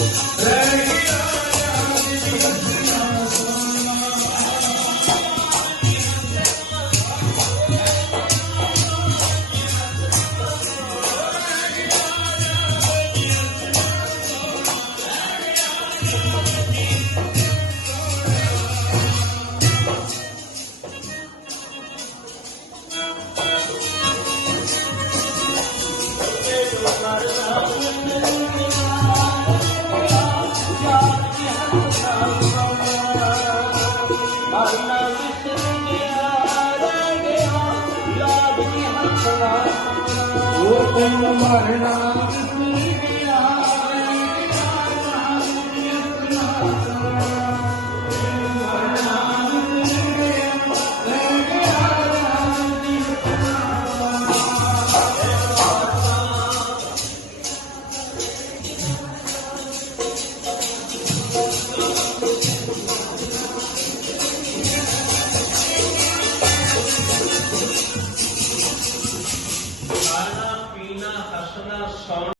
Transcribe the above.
É. ਮਰਨਾ sound